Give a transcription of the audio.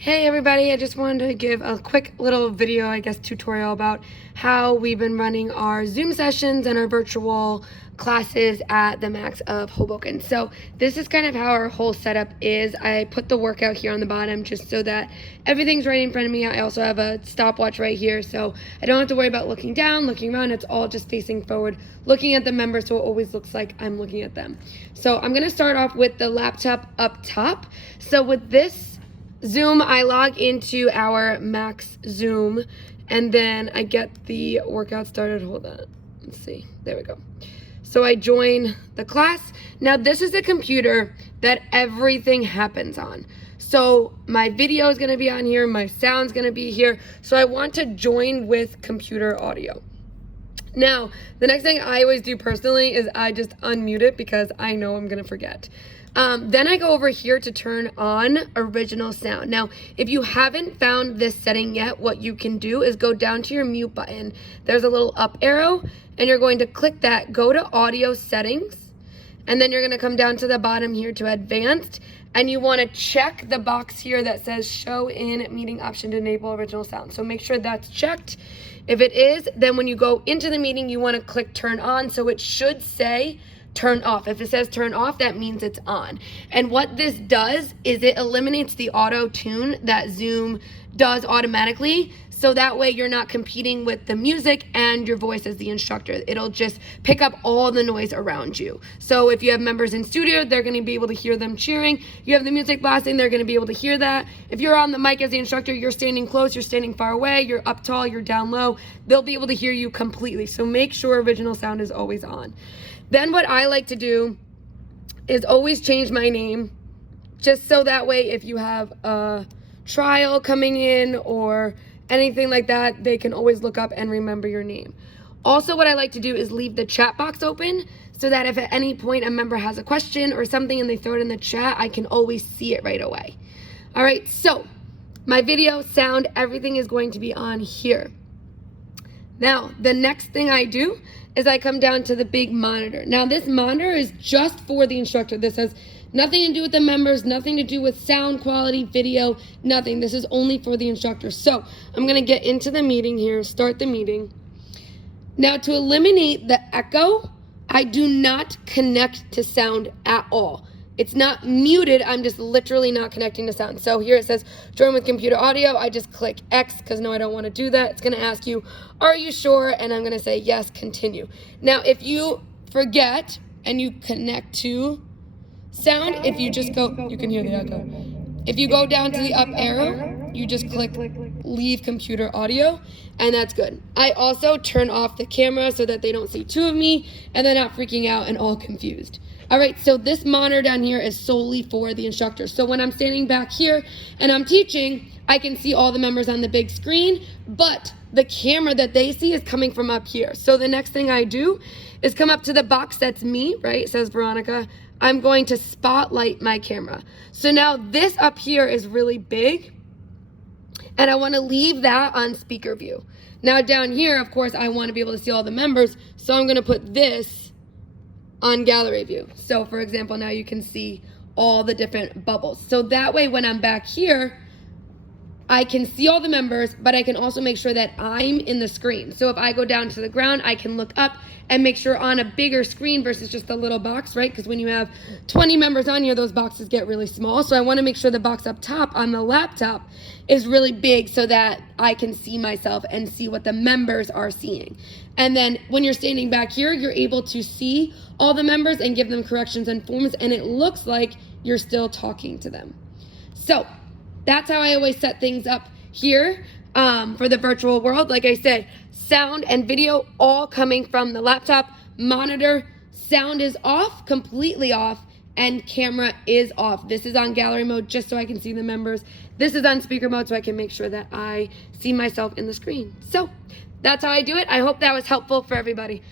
Hey everybody, I just wanted to give a quick little video, tutorial about how we've been running our Zoom sessions and our virtual classes at the Max of Hoboken. So this is kind of how our whole setup is. I put the workout here on the bottom just so that everything's right in front of me. I also have a stopwatch right here, so I don't have to worry about looking down, looking around. It's all just facing forward, looking at the members, so it always looks like I'm looking at them. So I'm gonna start off with the laptop up top. So with this Zoom, I log into our Max Zoom, and then I get the workout started. Hold on, let's see, there we go. So I join the class. Now this is the computer that everything happens on. So my video is gonna be on here, my sound's gonna be here. So I want to join with computer audio. Now, the next thing I always do personally is I just unmute it because I know I'm gonna forget. Then I go over here to turn on original sound. Now, if you haven't found this setting yet, what you can do is go down to your mute button. There's a little up arrow, and you're going to click that, go to audio settings, and then you're gonna come down to the bottom here to advanced, and you wanna check the box here that says show in meeting option to enable original sound. So make sure that's checked. If it is, then when you go into the meeting, you wanna click turn on, so it should say turn off. If it says turn off, that means it's on. And what this does is it eliminates the auto tune that Zoom does automatically, so that way you're not competing with the music and your voice as the instructor. It'll just pick up all the noise around you. So if you have members in studio, they're gonna be able to hear them cheering. You have the music blasting, they're gonna be able to hear that. If you're on the mic as the instructor, you're standing close, you're standing far away, you're up tall, you're down low, they'll be able to hear you completely. So make sure original sound is always on. Then what I like to do is always change my name, just so that way if you have a trial coming in or anything like that, they can always look up and remember your name. Also, what I like to do is leave the chat box open so that if at any point a member has a question or something and they throw it in the chat, I can always see it right away. All right, so my video, sound, everything is going to be on here. Now, the next thing I do is I come down to the big monitor. Now, this monitor is just for the instructor. This has nothing to do with the members, nothing to do with sound quality, video, nothing. This is only for the instructor. So I'm gonna get into the meeting here, start the meeting. Now, to eliminate the echo, I do not connect to sound at all. It's not muted, I'm just literally not connecting to sound. So here it says, join with computer audio. I just click X, because no, I don't wanna do that. It's gonna ask you, are you sure? And I'm gonna say, yes, continue. Now, if you forget and you connect to sound, if you just go, you can hear the echo. If you go down to the up arrow, you just click leave computer audio, and that's good. I also turn off the camera so that they don't see two of me and they're not freaking out and all confused. All right, so this monitor down here is solely for the instructor. So when I'm standing back here and I'm teaching, I can see all the members on the big screen, but the camera that they see is coming from up here. So the next thing I do is come up to the box that's me, right? It says Veronica. I'm going to spotlight my camera. So now this up here is really big, and I want to leave that on speaker view. Now down here, of course, I want to be able to see all the members, so I'm going to put this on gallery view. So for example, now you can see all the different bubbles. So that way when I'm back here, I can see all the members, but I can also make sure that I'm in the screen. So if I go down to the ground, I can look up and make sure on a bigger screen versus just a little box, right? Because when you have 20 members on here, those boxes get really small. So I want to make sure the box up top on the laptop is really big so that I can see myself and see what the members are seeing. And then when you're standing back here, you're able to see all the members and give them corrections and forms, and it looks like you're still talking to them. So that's how I always set things up here for the virtual world. Like I said, sound and video all coming from the laptop. Monitor, sound is off, completely off, and camera is off. This is on gallery mode just so I can see the members. This is on speaker mode so I can make sure that I see myself in the screen. So that's how I do it. I hope that was helpful for everybody.